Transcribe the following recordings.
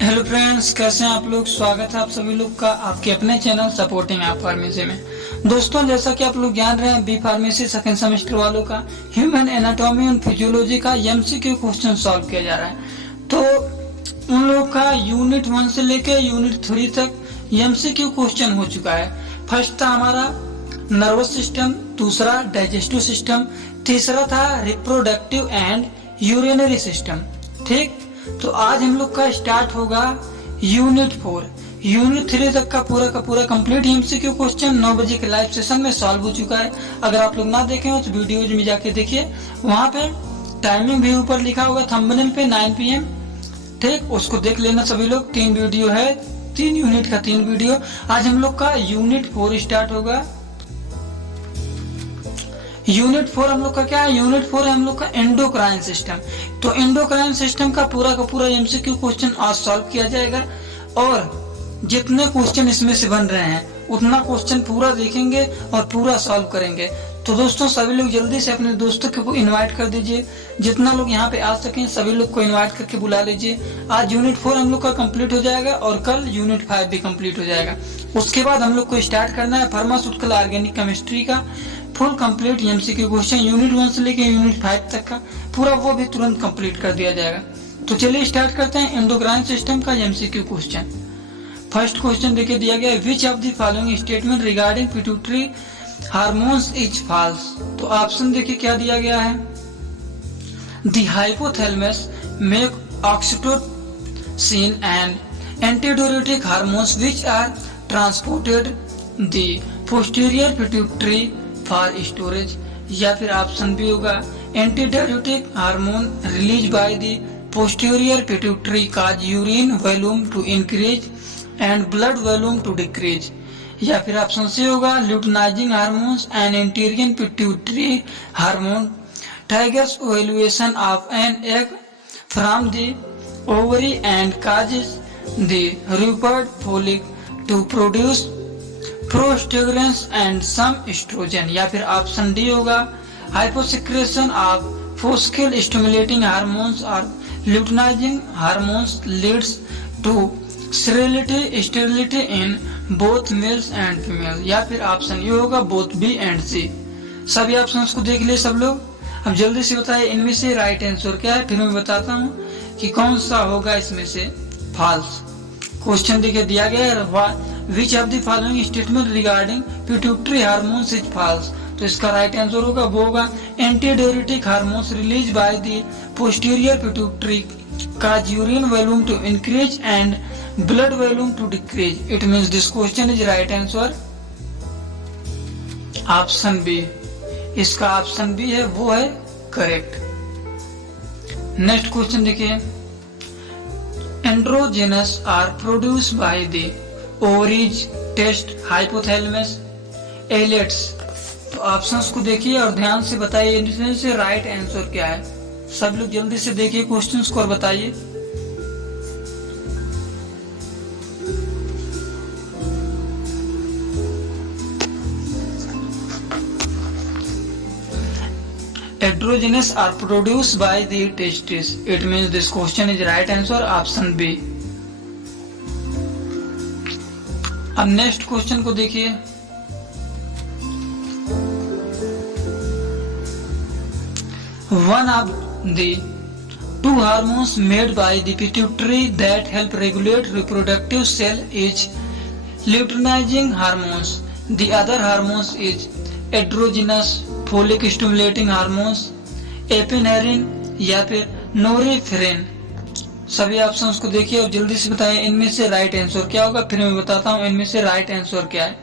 Hello friends, कैसे हैं आप लोग। स्वागत है आप सभी लोग का आपके अपने चैनल सपोर्टिंग आप फार्मेसी में। दोस्तों, जैसा कि आप लोग जान रहे हैं, बी फार्मेसी सेकंड सेमेस्टर वालों का ह्यूमन एनाटॉमी एंड फिजियोलॉजी का एमसीक्यू क्वेश्चन सॉल्व किया जा रहा है। तो उन लोग का यूनिट 1 से लेके यूनिट 3 तक एमसीक्यू क्वेश्चन हो चुका है। फर्स्ट था हमारा नर्वस सिस्टम, दूसरा डाइजेस्टिव सिस्टम, तीसरा था रिप्रोडक्टिव एंड यूरिनरी सिस्टम। ठीक, तो आज हम लोग का स्टार्ट होगा यूनिट 4। यूनिट 3 तक का पूरा कंप्लीट एमसीक्यू क्वेश्चन 9 बजे के लाइव सेशन में सॉल्व हो चुका है। अगर आप लोग ना देखे हो तो वीडियोज में जाके देखिए, वहां पे टाइमिंग भी ऊपर लिखा होगा थंबनेल पे 9 PM। ठीक, उसको देख लेना सभी लोग। 3 वीडियो है, 3 यूनिट का 3 वीडियो। आज हम लोग का यूनिट 4 स्टार्ट होगा। यूनिट 4 हम लोग का क्या है? यूनिट 4 है हम लोग का एंडोक्राइन सिस्टम। तो एंडोक्राइन सिस्टम का पूरा एमसीक्यू क्वेश्चन आज सॉल्व किया जाएगा, और जितने क्वेश्चन इसमें से बन रहे हैं उतना क्वेश्चन पूरा देखेंगे और पूरा सॉल्व करेंगे। तो दोस्तों, सभी लोग जल्दी से अपने दोस्तों को इनवाइट कर दीजिए। जितना लोग यहाँ पे आ सकें सभी लोग को इनवाइट करके बुला लीजिए। आज यूनिट 4 हम लोग का कंप्लीट हो जाएगा और कल यूनिट 5 भी कंप्लीट हो जाएगा। उसके बाद हम लोग को स्टार्ट करना है फार्मास्यूटिकल ऑर्गेनिक केमिस्ट्री का full complete MCQ question. Unit 1 से लेके यूनिट 5 तक का पूरा वो भी तुरंत कंप्लीट कर दिया जाएगा। तो चलिए स्टार्ट करते हैं एंडोक्राइन सिस्टम का एमसीक्यू क्वेश्चन। फर्स्ट क्वेश्चन देखिए दिया गया है, which of the following statement regarding pituitary hormones is false. तो ऑप्शन देखिए क्या दिया गया है, the hypothalamus make oxytocin and antidiuretic hormones which are transported the posterior pituitary for storage. या फिर ऑप्शन बी होगा, antidiuretic hormone release by the posterior pituitary cause urine volume to increase and blood volume to decrease. या फिर option C होगा, luteinising hormones and anterior pituitary hormone triggers ovulation of an egg from the ovary and causes the reproductive follicle to produce prostaglandins and some estrogen. या फिर option D होगा, hyposecretion of follicle stimulating hormones और luteinizing hormones leads to sterility in both males and female. या फिर option ये होगा, both B and सी। सभी options को देख लिए सब लोग। अब जल्दी से बताइए इनमें से राइट आंसर क्या है, फिर मैं बताता हूँ कि कौन सा होगा इसमें से फॉल्स। क्वेश्चन देखिए दिया गया है, which of the following statement regarding pituitary hormones is false. तो इसका राइट आंसर होगा, वो होगा, antidiuretic hormones release by the posterior pituitary cause urine volume to increase and blood volume to decrease. It means this question is right answer option B. इसका option B है वो है correct. Next question देखिए, androgens are produce by the ovaries, testes, hypothalamus, islets. तो options को देखिए और ध्यान से बताइए इनमें से राइट आंसर क्या है। सब लोग जल्दी से देखिए क्वेश्चंस को और बताइए। Androgens are produced by the testes. It means this question is right answer option B. अब नेक्स्ट क्वेश्चन को देखिए, one of the two hormones made by the pituitary that help regulate reproductive cell is luteinizing hormones, the other hormones is androgens follicle stimulating hormones, epinephrine या फिर नोरिफेरिन। सभी options को देखिए और जल्दी से बताएं इनमें से राइट आंसर क्या होगा, फिर मैं बताता हूं इनमें से राइट आंसर क्या है।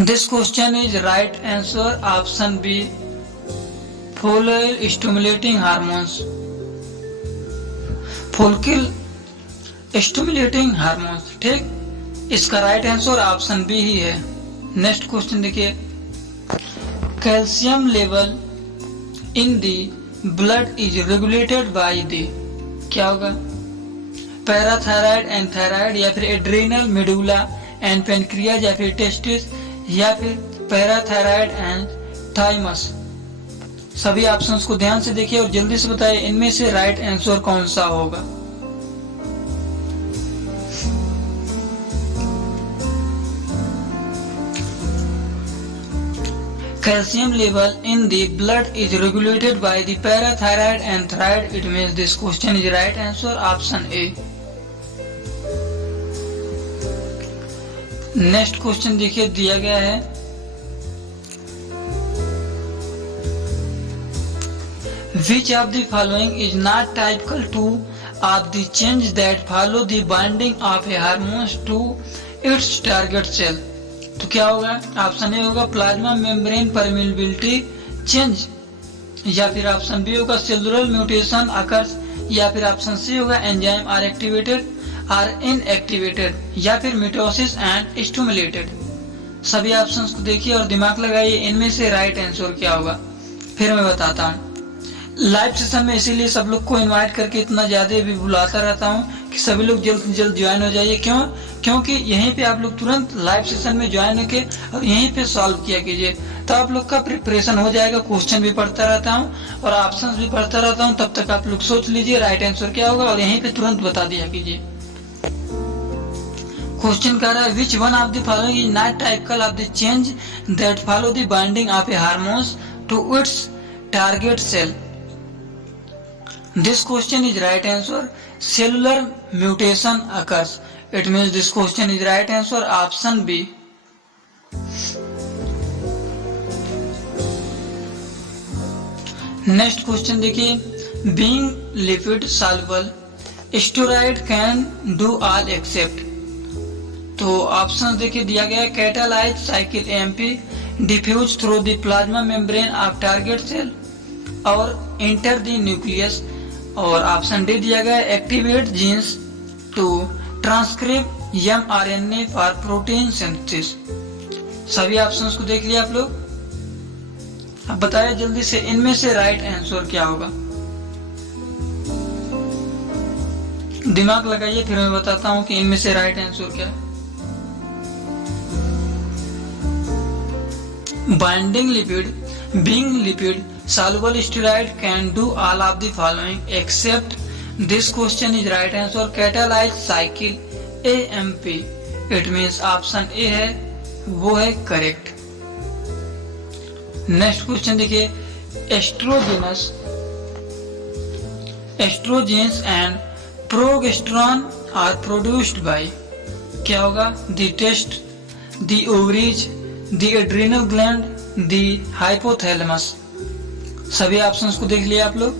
This question is right answer option B, folic stimulating hormones, follicle stimulating hormones. ठीक, इसका राइट आंसर ऑप्शन बी ही है। नेक्स्ट क्वेश्चन देखिए, calcium level in the blood is regulated by the, क्या होगा, पैराथायराइड एंड थायराइड, या फिर adrenal medulla and pancreas, या फिर टेस्टिस, या फिर पैराथायराइड एंड थाइमस। सभी ऑप्शंस को ध्यान से देखिए और जल्दी से बताइए इनमें से राइट आंसर कौन सा होगा। Calcium level in the blood is regulated by the parathyroid and thyroid. It means this question is right answer option A. Next question देखिए दिया गया है, which of the following is not typical to of the change that follow the binding of a hormone to its target cell। तो क्या होगा, option A होगा plasma membrane permeability change, या फिर ऑप्शन बी होगा सेलुलर म्यूटेशन अकर्स, या फिर option C होगा enzyme are activated or inactivated, या फिर मिटोसिस एंड स्टिमुलेटेड। सभी ऑप्शंस को देखिए और दिमाग लगाइए इनमें से राइट आंसर क्या होगा। फिर मैं बताता हूँ, लाइव सेशन में इसीलिए सब लोग को इनवाइट करके इतना ज्यादा भी बुलाता रहता हूँ कि सभी लोग जल्द से जल्द ज्वाइन हो जाइए। क्योंकि यहीं पे आप लोग तुरंत लाइव सेशन में ज्वाइन होके और यहीं पे सॉल्व किया कीजिए, तो आप लोग का प्रिपरेशन हो जाएगा। क्वेश्चन भी पढ़ता रहता हूँ और ऑप्शंस भी पढ़ता रहता हूँ, तब तक आप लोग सोच लीजिए राइट आंसर क्या होगा और यहीं पे तुरंत बता दिया कीजिए। क्वेश्चन कह रहा है which one of the following is not typical of the change that follow the binding of a hormones to its target cell. This question is right answer cellular mutation occurs. It means this question is right answer option B. Next question देखिए, being lipid soluble steroid can do all except। तो option देखिए दिया गया है catalyse cyclic AMP, diffuse through the plasma membrane of target cell और enter the nucleus, और option D दिया गया activate genes to transcript mRNA for protein synthesis. सभी ऑप्शंस को देख लिया आप लोग, अब बताइए जल्दी से इनमें से राइट आंसर क्या होगा। दिमाग लगाइए फिर मैं बताता हूं कि इनमें से राइट आंसर क्या है। Binding lipid, being lipid soluble steroid can do all of the following except this question is right answer catalyzed cycle AMP। it means option A है वो है करेक्ट। नेक्स्ट क्वेश्चन देखिए, estrogens and progesterone are produced by, क्या होगा, the testes, the ovaries, the adrenal gland, the hypothalamus. सभी options को देख लिया आप लोग,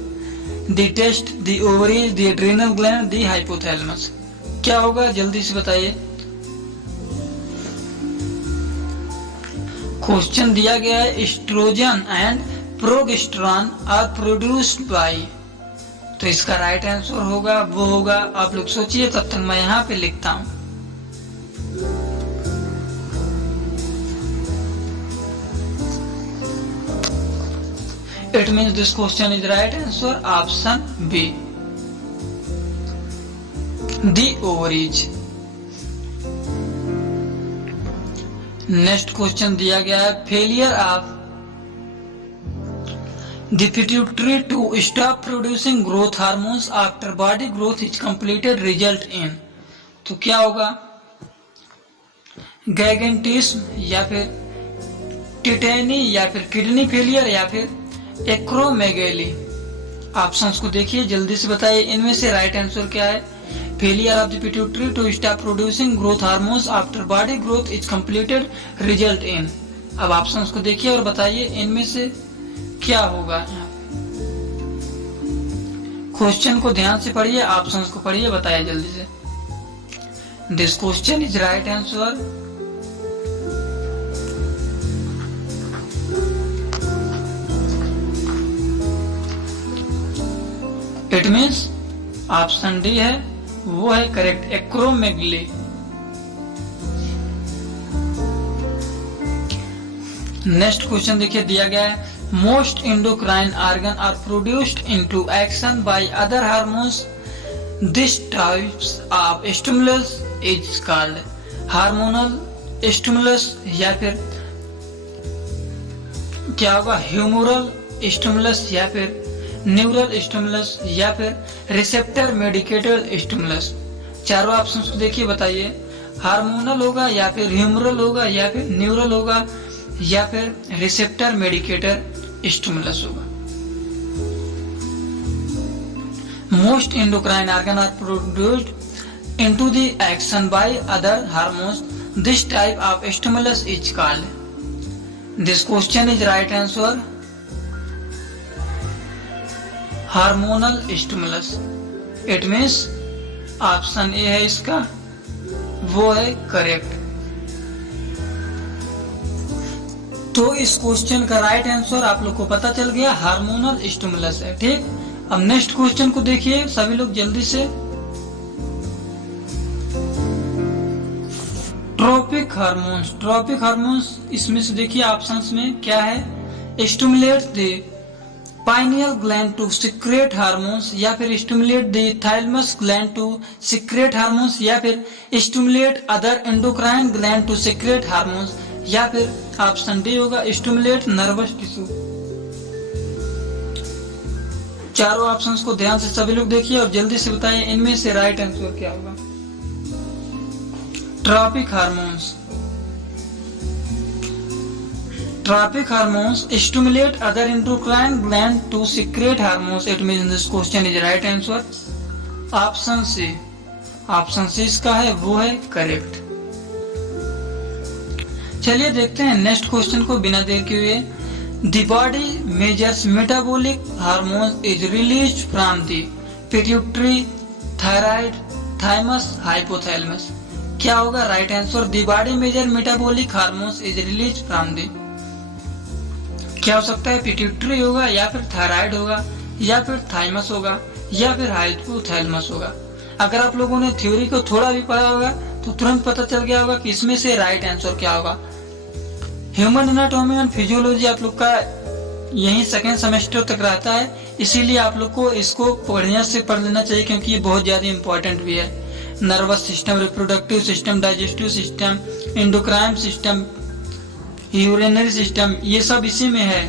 the testes, the ovaries, the adrenal gland, the hypothalamus. क्या होगा जल्दी से बताइए। क्वेश्चन दिया गया है estrogen and progesterone are produced by, तो इसका राइट आंसर होगा वो होगा, आप लोग सोचिए तब तक मैं यहाँ पे लिखता हूँ। It means this question is right answer option B, the ovaries। Next question दिया गया है failure of the pituitary to stop producing growth hormones after body growth is completed result in, तो क्या होगा, गैगेंटिस्म या फिर टिटेनी या फिर किडनी फेलियर या फिर एक्रोमेगैली। ऑप्शंस को देखिए जल्दी से बताइए इनमें से राइट आंसर क्या है। Failure of the pituitary to stop producing growth hormones after body growth is completed result in. अब ऑप्शंस को देखिए और बताइए इनमें से क्या होगा। क्वेश्चन को ध्यान से पढ़िए, ऑप्शंस को पढ़िए, बताइए जल्दी से। This question is right answer it means option D है वो है करेक्ट, एक्रोमेगली। नेक्स्ट क्वेश्चन देखिए दिया गया है most endocrine organ are produced into action by other hormones, this types of stimulus is called hormonal stimulus या फिर क्या होगा ह्यूमोरल स्टिमुलस या फिर न्यूरल स्टिमुलस या फिर रिसेप्टर मेडिकेटेड स्टिमुलस। चारों ऑप्शंस को देखिए, बताइए हार्मोनल होगा या फिर ह्यूमरल होगा या फिर न्यूरल होगा या फिर रिसेप्टर मेडिकेटेड स्टिमुलस होगा। Most endocrine organ are produced into the action by other hormones. This type of stimulus is called. This question is right answer hormonal stimulus. It means option A है इसका, वो है correct. तो इस question का right answer आप लोग को पता चल गया, हार्मोनल स्टिमुलस है। ठीक, अब नेक्स्ट क्वेश्चन को देखिए सभी लोग जल्दी से। ट्रोपिक हार्मोन्स, ट्रोपिक हार्मोन्स इसमें से देखिए ऑप्शंस में क्या है, stimulate the pineal gland to secrete hormones या फिर stimulate the thymus gland to secrete hormones या फिर stimulate other endocrine gland to secrete hormones या फिर ऑप्शन डी होगा स्टिमुलेट नर्वस टिश्यू। चारों ऑप्शंस को ध्यान से सभी लोग देखिए और जल्दी से बताइए इनमें से राइट आंसर क्या होगा। Tropic hormones, tropic hormones stimulate other endocrine gland to secrete hormones. It means this question is right answer option C. Option C इसका है, वो है करेक्ट। चलिए देखते हैं नेक्स्ट क्वेश्चन को बिना देर के हुए। The body measures metabolic hormones is released from the pituitary, thyroid, thymus, hypothalamus। क्या होगा right answer? The body measure metabolic hormones is released from the, क्या हो सकता है, पिट्यूटरी होगा या फिर थायराइड होगा या फिर थाइमस होगा या फिर हाइपोथैलेमस होगा। अगर आप लोगों ने थ्योरी को थोड़ा भी पढ़ा होगा तो तुरंत पता चल गया होगा कि इसमें से राइट आंसर क्या होगा। ह्यूमन एनाटॉमी एंड फिजियोलॉजी आप लोग का यही सेकेंड सेमेस्टर तक रहता है, इसीलिए आप लोग को इसको बढ़िया से पढ़ लेना चाहिए क्योंकि ये बहुत ज्यादा इंपॉर्टेंट भी है। Nervous system, reproductive system, digestive system, endocrine system, urinary system, ये सब इसी में है।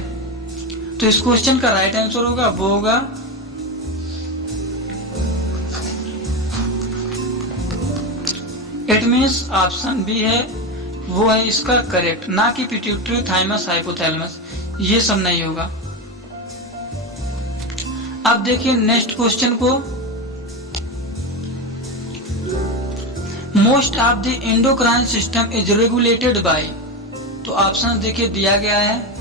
तो इस क्वेश्चन का राइट आंसर होगा, वो होगा इट मीन्स ऑप्शन बी है, वो है इसका करेक्ट, ना कि पिट्यूटरी, थाइमस, हाइपोथैलेमस, ये सब नहीं होगा। अब देखिए नेक्स्ट क्वेश्चन को। Most of the endocrine system is regulated bye, तो ऑप्शन देखिए दिया गया है,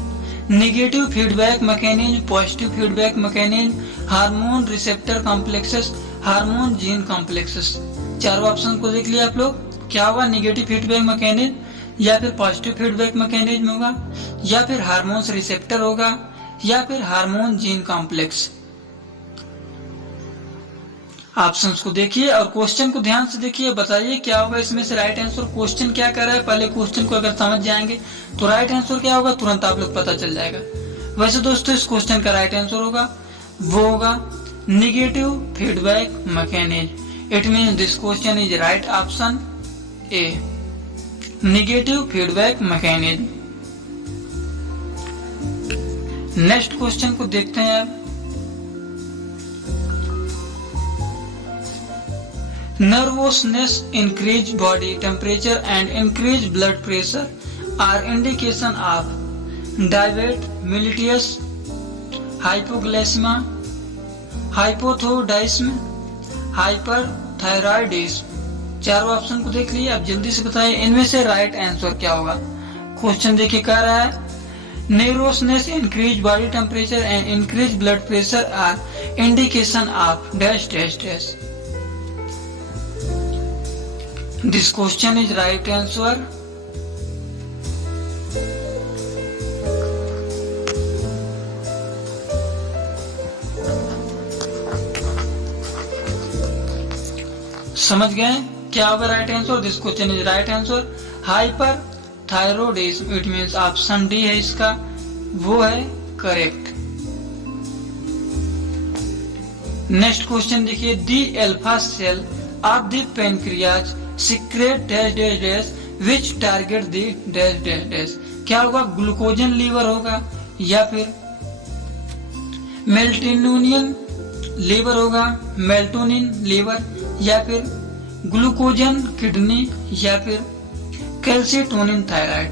negative feedback mechanism, positive feedback mechanism, hormone receptor complexes, hormone gene complexes. चारों ऑप्शन को देख लिया आप लोग, क्या होगा, नेगेटिव फीडबैक मैकेनिज्म या फिर पॉजिटिव फीडबैक मैकेनिज्म होगा या फिर हार्मोन्स रिसेप्टर होगा या फिर हार्मोन जीन कॉम्प्लेक्स। ऑप्शंस को देखिए और क्वेश्चन को ध्यान से देखिए, बताइए क्या होगा इसमें से राइट आंसर। क्वेश्चन क्या कर रहा है, पहले क्वेश्चन को अगर समझ जाएंगे तो राइट आंसर क्या होगा तुरंत आप लोग पता चल जाएगा। वैसे दोस्तों इस क्वेश्चन का राइट आंसर होगा, वो होगा negative feedback mechanism. It means this question is right option A, negative feedback mechanism. Next question को देखते हैं अब। Nervousness, increased body temperature and increased blood pressure are indication of diabetes mellitus, hypoglycemia, hypothyroidism, hyperthyroidism। चारों option को देख लिए, अब जल्दी से बताइए इनमें से राइट आंसर क्या होगा। क्वेश्चन देखिए कह रहा है, Nervousness, increased body temperature and increased blood pressure are indication of dash dash dash। This question is right answer समझ गए क्या होगा right answer. This question is right answer hyperthyroidism. It means option D है इसका, वो है correct. Next question देखिए, the alpha cell of the pancreas secrete dash dash dash which target the dash dash dash. क्या होगा, glucagon liver होगा या फिर मेल्टोनिन लीवर होगा, मेल्टोनिन लीवर, या फिर ग्लूकोजन किडनी, या फिर कैल्सिटोनिन थायराइड।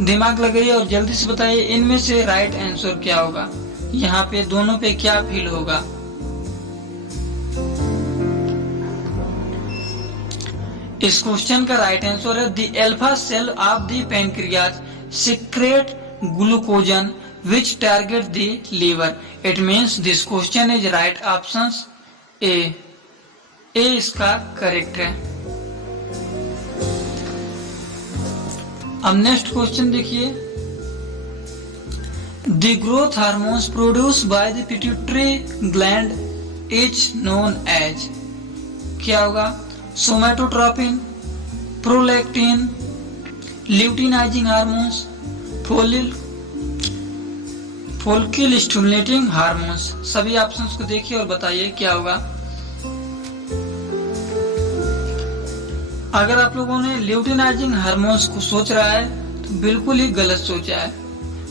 दिमाग लगाइए और जल्दी से बताइए इनमें से राइट आंसर क्या होगा। यहाँ पे दोनों पे क्या फील होगा। इस क्वेश्चन का राइट आंसर है the alpha cell of the pancreas secrete glucagon which target the liver. It means this question is right options A. A इसका करेक्ट है। अब नेक्स्ट क्वेश्चन देखिए, the growth hormones produce by the pituitary gland is known as. क्या होगा? Somatotropin, prolactin, luteinizing hormones, follicle stimulating hormones. सभी options को देखिए और बताइए क्या होगा। अगर आप लोगों ने ल्यूटिनाइजिंग हार्मोन्स को सोच रहा है तो बिल्कुल ही गलत सोचा है।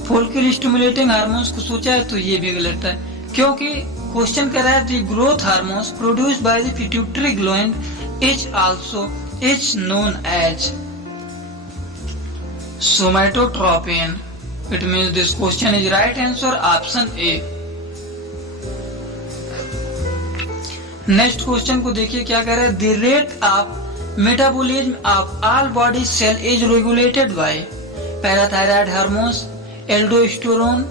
फोलिकल स्टिमुलेटिंग हार्मोन्स को सोचा है तो ये भी गलत है, क्योंकि क्वेश्चन कह रहा है the growth hormones produced by the pituitary gland is also is known as somatotropin. It means this question is right answer option A. Next question को देखिए क्या कह रहा है, the rate of metabolism of all body cell is regulated by parathyroid hormones, aldosterone,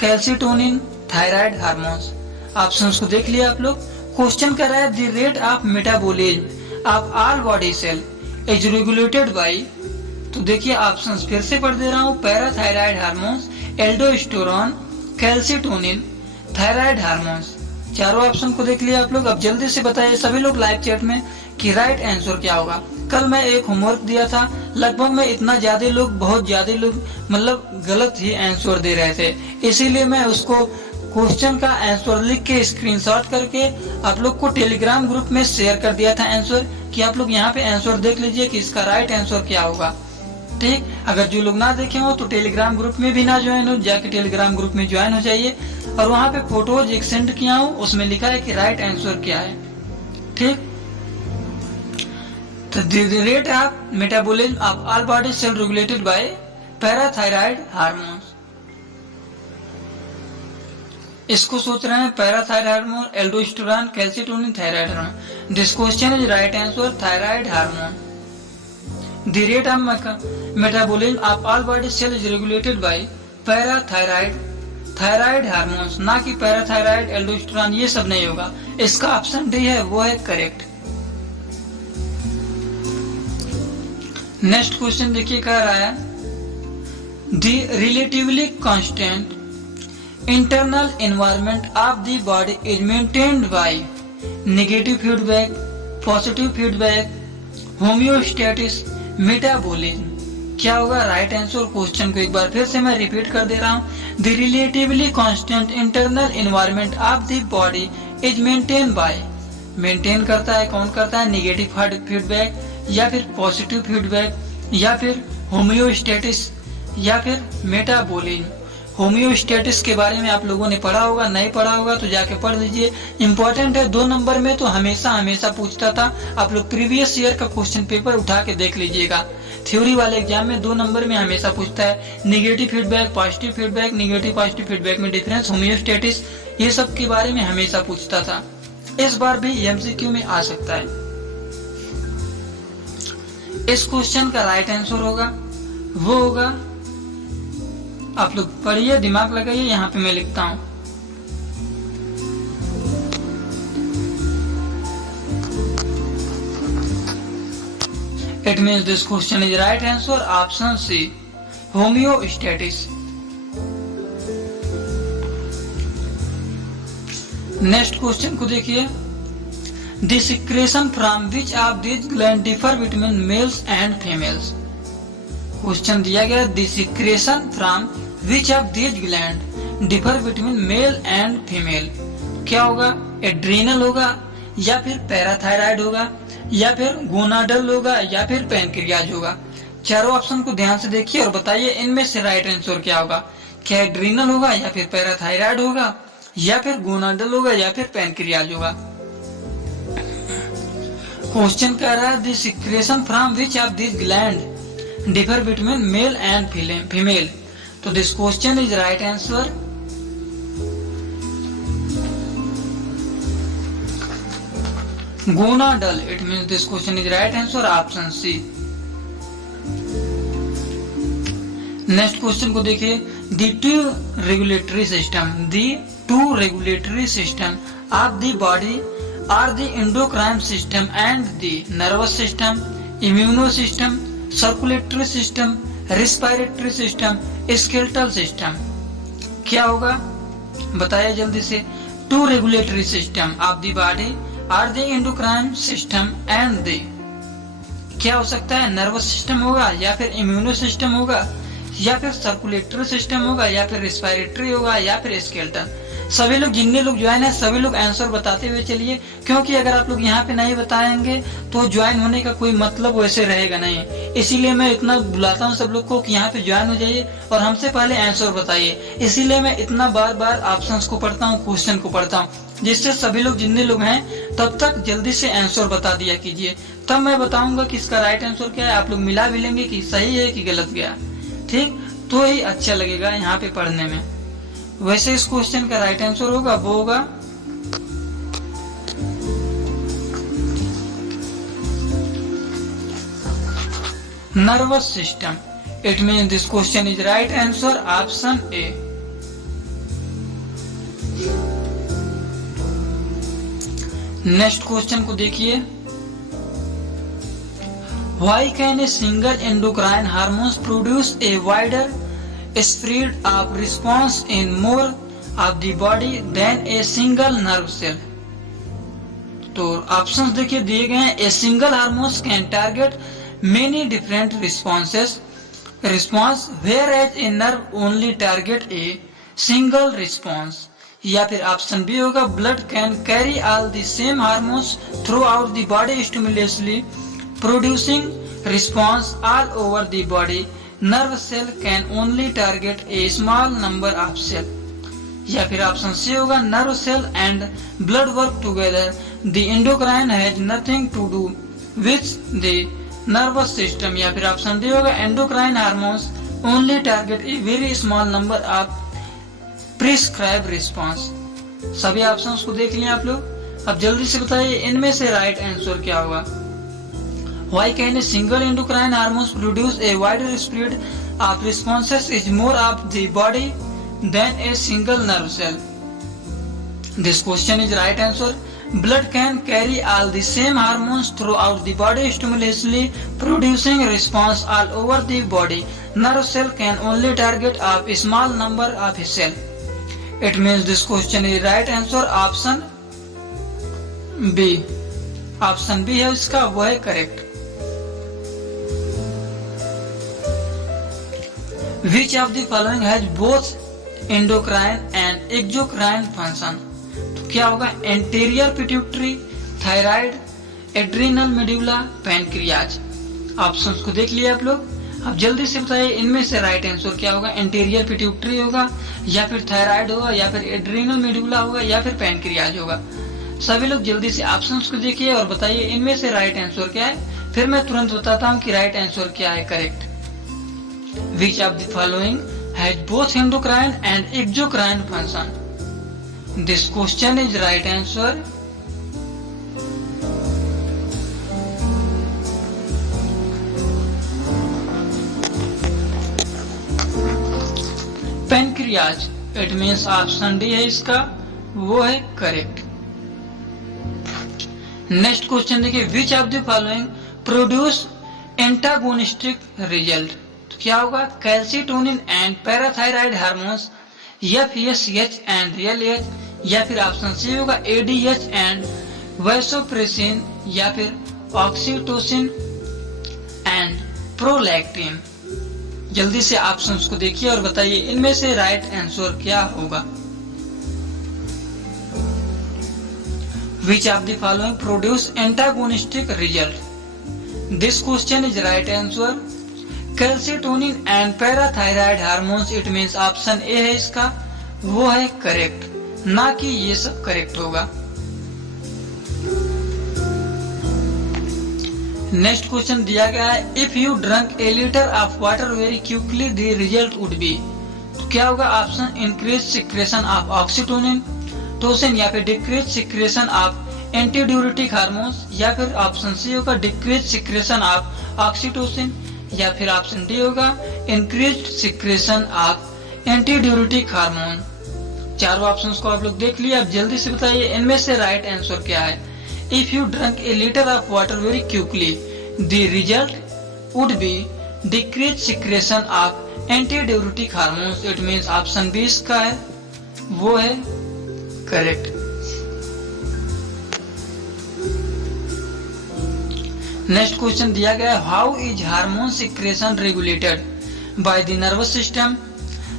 calcitonin, thyroid hormones. Options को देख लिया आप लोग। क्वेश्चन कह रहा है the rate of metabolism of all body cell is regulated bye, तो देखिए ऑप्शंस फिर से पढ़ दे रहा हूँ, parathyroid hormones, aldosterone, calcitonin, thyroid hormones. चारों ऑप्शन को देख लिया आप लोग। अब जल्दी से बताइए सभी लोग लाइव चैट में कि राइट आंसर क्या होगा। कल मैं एक होमवर्क दिया था, लगभग में इतना ज्यादा लोग, बहुत ज्यादा लोग मतलब गलत ही आंसर दे रहे थे, इसीलिए मैं उसको क्वेश्चन का आंसर लिख के स्क्रीनशॉट करके आप लोग को टेलीग्राम ग्रुप में शेयर कर दिया था आंसर, कि आप लोग यहाँ पे आंसर देख लीजिए कि इसका राइट आंसर क्या होगा। ठीक, अगर जो लोग ना देखे हो तो टेलीग्राम ग्रुप में भी ना ज्वाइन हो, जाके टेलीग्राम ग्रुप में ज्वाइन हो जाइए और वहाँ पे फोटोज एक सेंड किया हूँ, उसमें लिखा है कि राइट आंसर क्या है। ठीक, तो the rate of metabolism of all body cell regulated by parathyroid hormones. इसको सोच रहे हैं parathyroid hormone, aldosterone, calcitonin, thyroid hormone. This question is right answer thyroid hormone. The rate of metabolism of all body cell is regulated by thyroid hormones, ना कि parathyroid, aldosterone, ये सब नहीं होगा। इसका ऑप्शन डी है वो है करेक्ट। नेक्स्ट क्वेश्चन देखिए कह रहा है the relatively constant internal environment of the body is maintained by negative feedback, positive feedback, homeostasis, metabolism. क्या होगा राइट आंसर? क्वेश्चन को एक बार फिर से मैं रिपीट कर दे रहा हूँ, the relatively constant internal environment of the body is maintain by, maintain करता है, कौन करता है? नेगेटिव फीडबैक, या फिर पॉजिटिव फीडबैक, या फिर होम्योस्टेटिस, या फिर मेटाबॉलिज्म। होम्योस्टेटिस के बारे में आप लोगों ने पढ़ा होगा, नहीं पढ़ा होगा तो जाके पढ़ लीजिए, इंपॉर्टेंट है। 2 नंबर में तो हमेशा पूछता था, आप लोग प्रीवियस ईयर का क्वेश्चन पेपर उठा के देख लीजिएगा। थ्योरी वाले एग्जाम में 2 नंबर में हमेशा पूछता है negative feedback, positive feedback, negative positive feedback में डिफरेंस, होम्योस्टेटिस, ये सब के बारे में हमेशा पूछता था। इस बार भी एमसीक्यू में आ सकता है। इस क्वेश्चन का राइट आंसर होगा वो होगा, आप लोग पढ़िए, दिमाग लगाइए, यहाँ पे मैं लिखता हूं, it means this question is right answer option C, homeostasis. Next question को देखिए, the secretion from which of this gland differ between males and females. Question दिया गया the secretion from which of this gland differ between male and female. क्या होगा? Adrenal होगा, या फिर parathyroid होगा, या फिर गोनाडल होगा, या फिर पैनक्रियाज होगा। चारों ऑप्शन को ध्यान से देखिए और बताइए इनमें से राइट आंसर क्या होगा। क्या एड्रीनल होगा या फिर पैराथायराइड होगा या फिर गोनाडल होगा या फिर पैनक्रियाज होगा। क्वेश्चन कह रहा है the secretion from which of this gland differ between male and female. तो this question is right answer gonadal. It means this question is right answer option C. Next question को देखिए the two regulatory system of the body are the endocrine system and the nervous system, immuno system, circulatory system, respiratory system, skeletal system. क्या होगा बताया जल्दी से। Two regulatory system of the body are the endocrine system and the, क्या हो सकता है, nervous system होगा या फिर इम्यूनो सिस्टम होगा या फिर सर्कुलेटरी सिस्टम होगा या फिर रेस्पिरेटरी होगा या फिर स्केलेटल। सभी लोग जितने लोग ज्वाइन है सभी लोग आंसर बताते हुए चलिए, क्योंकि अगर आप लोग यहाँ पे नहीं बताएंगे तो ज्वाइन होने का कोई मतलब वैसे रहेगा नहीं। इसीलिए मैं इतना बुलाता हूँ सब लोग को कि यहाँ पे ज्वाइन हो जाइए और हमसे पहले आंसर बताइए। इसीलिए मैं इतना बार बार ऑप्शंस को पढ़ता हूँ, क्वेश्चन को पढ़ता हूँ, जिससे सभी लोग जितने लोग हैं तब तक जल्दी से आंसर बता दिया कीजिए। तब मैं बताऊंगा कि इसका राइट आंसर क्या है, आप लोग मिला भी लेंगे कि सही है कि गलत गया, ठीक, तो ही अच्छा लगेगा यहाँ पे पढ़ने में। वैसे इस क्वेश्चन का राइट आंसर होगा वो होगा nervous system. It means this question is right answer option A. Next question को देखिए why can a single endocrine hormones produce a wider spread of response in more of the body than a single nerve cell। तो options देखिए दिए गए हैं। A single hormones can target many different response whereas a nerve only target a single response. या फिर option B होगा blood can carry all the same hormones throughout the body simultaneously producing response all over the body. Nerve cell can only target a small number of cell। या फिर option C होगा nerve cell and blood work together, the endocrine has nothing to do with the nervous system। या फिर option D होगा endocrine hormones only target a very small number of prescribed response। सभी options को देख लिया आप लोग। अब जल्दी से बताइए इनमें से राइट आंसर क्या होगा। Why can a single endocrine hormones produce a wider spread of responses is more of the body than a single nerve cell? This question is right answer. Blood can carry all the same hormones throughout the body stimulously producing response all over the body. Nerve cell can only target a small number of cell। It means this question is right answer option B। Option B है इसका, वो है correct. Which of the following has both endocrine and exocrine function? तो क्या होगा anterior pituitary, thyroid, adrenal medulla, pancreas. Options को देख लिया आप लोग। अब जल्दी से बताइए इनमें से राइट आंसर क्या होगा। एंटीरियर पिट्यूटरी होगा या फिर थायराइड होगा या फिर एड्रिनल मेडुला होगा या फिर पैनक्रियाज होगा। सभी लोग जल्दी से ऑप्शंस को देखिए और बताइए इनमें से राइट आंसर क्या है, फिर मैं तुरंत बताता हूँ कि राइट आंसर क्या है correct. Which of the following has both endocrine and exocrine function? This question is right answer pancreas। It means option D है इसका, वो है करेक्ट। नेक्स्ट क्वेश्चन देखिए which of the following produce antagonistic result? तो क्या होगा calcitonin and parathyroid hormones, FSH and LH, या फिर ऑप्शन सी होगा ADH एंड वैसोप्रेसिन, या फिर ऑक्सीटोसिन एंड प्रोलैक्टिन। जल्दी से ऑप्शंस को देखिए और बताइए इनमें से राइट आंसर क्या होगा। Which of the following produce antagonistic result? This question is right answer calcitonin and parathyroid hormones, it means option A है इसका, वो है करेक्ट, ना कि ये सब करेक्ट होगा। नेक्स्ट क्वेश्चन दिया गया है, if you drunk A litre of water very quickly the result would be, तो क्या होगा? Option increase secretion of oxytocin टोसिन, या फिर डिक्रीज सिक्रेशन ऑफ एंटीड्यूरेटिक हार्मोन्स, या फिर ऑप्शन सी होगा डिक्रीज सिक्रेशन ऑफ ऑक्सीटोसिन, या फिर ऑप्शन डी होगा इंक्रीज सिक्रेशन ऑफ एंटीड्यूरेटिक हार्मोन। चारों ऑप्शंस को आप लोग देख लिए, अब जल्दी से बताइए इनमें से राइट आंसर क्या है। If you drank a liter of water very quickly, the result would be decreased secretion of antidiuretic hormones. It means option B इसका है, वो है करेक्ट। नेक्स्ट क्वेश्चन दिया गया है, how is hormone secretion regulated? By the nervous system,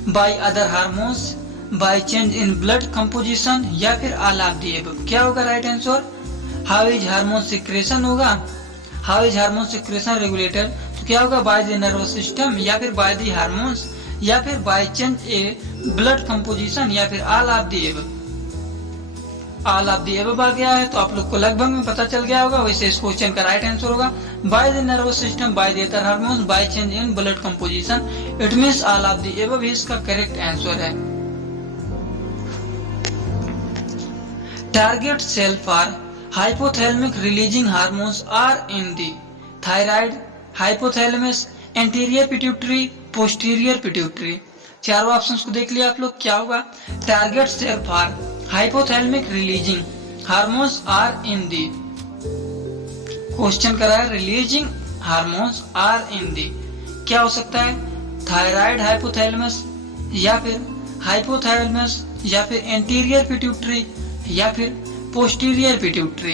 by other hormones, by change in blood composition, या फिर all of the above. क्या होगा right answer? How is hormone secretion होगा, how is hormone secretion regulated, तो क्या होगा? By the nervous system, या फिर बाय द हार्मोन्स, या फिर by change a blood composition, या फिर all of the above. All of the above आ गया है तो आप लोग को लगभग में पता चल गया होगा, वैसे इस क्वेश्चन का राइट आंसर होगा by the nervous system, by the other hormones, by change in blood composition, it means all of the above इसका करेक्ट आंसर है। Target cell for hypothalamic releasing hormones are in the thyroid, hypothalamus, anterior pituitary, posterior pituitary। चारों options को देख लिया आप लोग, क्या होगा? Target cell for hypothalamic releasing hormones are in the, question कर रहा है releasing hormones are in the, क्या हो सकता है? थायराइड हाइपोथैलेमस, या फिर हाइपोथैलेमस, या फिर एंटीरियर पिट्यूटरी, या फिर posterior pituitary।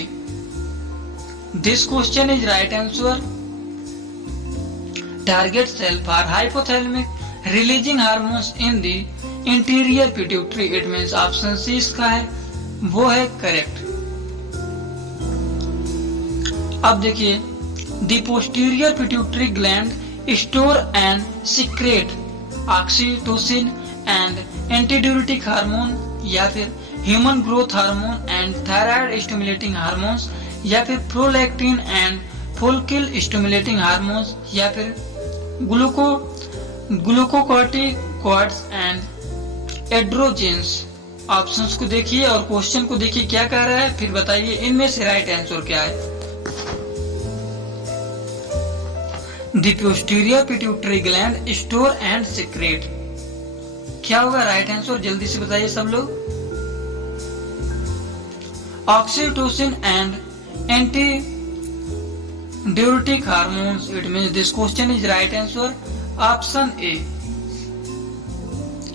This question is right answer, target cell for hypothalamic releasing hormones in the anterior pituitary, it means option C इसका है, वो है करेक्ट। अब देखिए, the posterior pituitary gland store and secrete oxytocin and antidiuretic hormone, या फिर human growth hormone and thyroid stimulating hormones, या फिर prolactin and follicle stimulating hormones, या फिर ग्लूकोकॉर्टिकॉइड्स एंड एड्रोजेंस। ऑप्शंस को देखिए और क्वेश्चन को देखिए क्या कह रहा है, फिर बताइए इनमें से राइट आंसर क्या है। The posterior pituitary gland store and secrete, क्या होगा राइट आंसर? जल्दी से बताइए सब लोग। Oxytocin and antidiuretic hormones, it means this question is right answer, option A।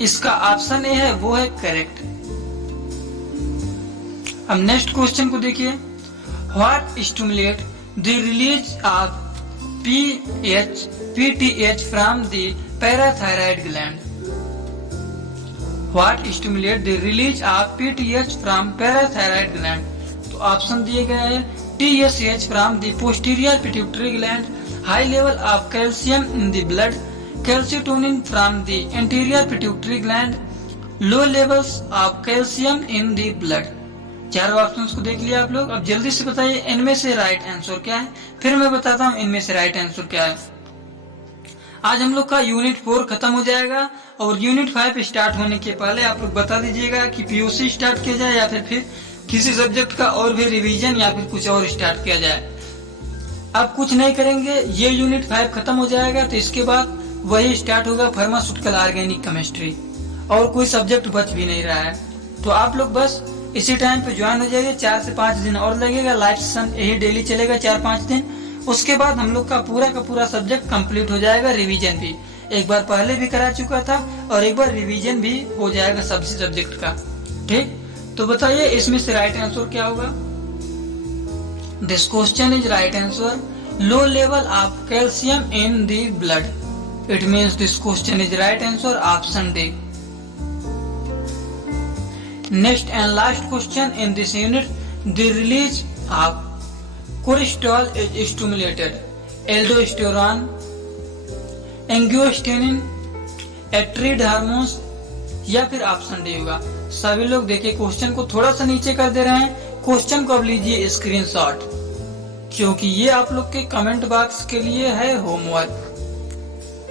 इसका ऑप्शन ए है, वो है करेक्ट। अब नेक्स्ट क्वेश्चन को देखिए, what stimulate the release of PTH from the parathyroid gland? What stimulate the release of PTH from parathyroid gland? तो option दिए गए हैं, TSH from the posterior pituitary gland, high level of calcium in the blood, calcitonin from the anterior pituitary gland, low levels of calcium in the blood। चारों options को देख लिया आप लोग, अब जल्दी से बताइए इनमें से राइट आंसर क्या है, फिर मैं बताता हूँ इनमें से राइट आंसर क्या है। आज हम लोग का यूनिट 4 खत्म हो जाएगा और यूनिट 5 स्टार्ट होने के पहले आप लोग बता दीजिएगा कि पीओसी स्टार्ट किया जाए या फिर किसी सब्जेक्ट का और भी रिवीजन या फिर कुछ और स्टार्ट किया जाए। अब कुछ नहीं करेंगे, ये यूनिट 5 खत्म हो जाएगा तो इसके बाद वही स्टार्ट होगा फार्मास्यूटिकल ऑर्गेनिक केमिस्ट्री, और कोई सब्जेक्ट बच भी नहीं रहा है। तो आप लोग बस इसी टाइम पे ज्वाइन हो जाइए, 4 से 5 दिन और लगेगा, लाइव सेशन यही डेली चलेगा 4-5 दिन। उसके बाद हम लोग का पूरा सब्जेक्ट कंप्लीट हो जाएगा, रिवीजन भी एक बार पहले भी करा चुका था और एक बार रिवीजन भी हो जाएगा सभी सब्जेक्ट का। ठीक, तो बताइए इसमें से राइट आंसर क्या होगा। This question is right answer, low level of calcium in the blood, it means this question is right answer, option D. Next and last question in this unit, the release of cortisol is stimulated, aldosterone, angiotensin, atrial hormones या फिर option D होगा। सभी लोग देखिए question को थोड़ा सा नीचे कर दे रहे हैं, क्वेश्चन को अब लीजिए स्क्रीनशॉट, क्योंकि ये आप लोग के कमेंट बॉक्स के लिए है होमवर्क।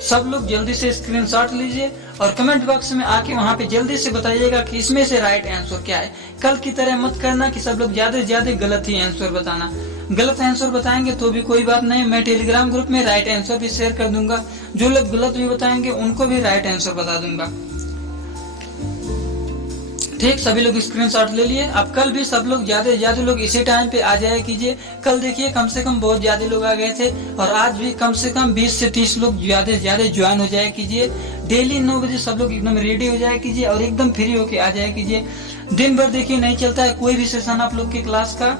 सब लोग जल्दी से स्क्रीनशॉट लीजिए और कमेंट बॉक्स में आके वहां पे जल्दी से बताइएगा कि इसमें से राइट आंसर क्या है। कल की तरह मत करना कि सब लोग ज्यादा से ज्यादा गलत ही आंसर बताना। गलत आंसर बताएंगे तो भी कोई बात नहीं, मैं टेलीग्राम ग्रुप में राइट आंसर भी शेयर कर दूंगा। जो लोग गलत भी बताएंगे उनको भी राइट आंसर बता दूंगा। ठीक, सभी लोग स्क्रीनशॉट ले लिए। अब कल भी सब लोग ज्यादा से ज्यादा लोग इसी टाइम पे आ जाया कीजिए। कल देखिए कम से कम बहुत ज्यादा लोग आ गए थे और आज भी कम से कम 20 से 30 लोग ज्यादा से ज्यादा ज्वाइन हो जाया कीजिए। डेली 9 बजे सब लोग एकदम रेडी हो जाया कीजिए और एकदम फ्री होके आ जाया कीजिए। दिन भर देखिए नहीं चलता है कोई भी सेशन आप लोग की क्लास का,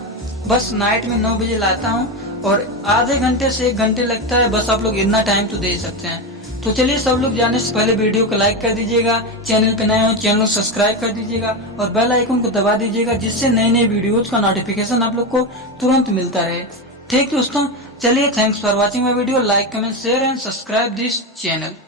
बस नाइट में 9 बजे लाता हूँ और आधे घंटे से 1 घंटे लगता है, बस आप लोग इतना टाइम तो दे सकते हैं। तो चलिए सब लोग जाने से पहले वीडियो को लाइक कर दीजिएगा, चैनल पे नए हो चैनल को सब्सक्राइब कर दीजिएगा और बेल आइकन को दबा दीजिएगा, जिससे नए नए वीडियोज का नोटिफिकेशन आप लोग को तुरंत मिलता रहे। ठीक दोस्तों, चलिए thanks for watching my video. Like comment share and subscribe this channel.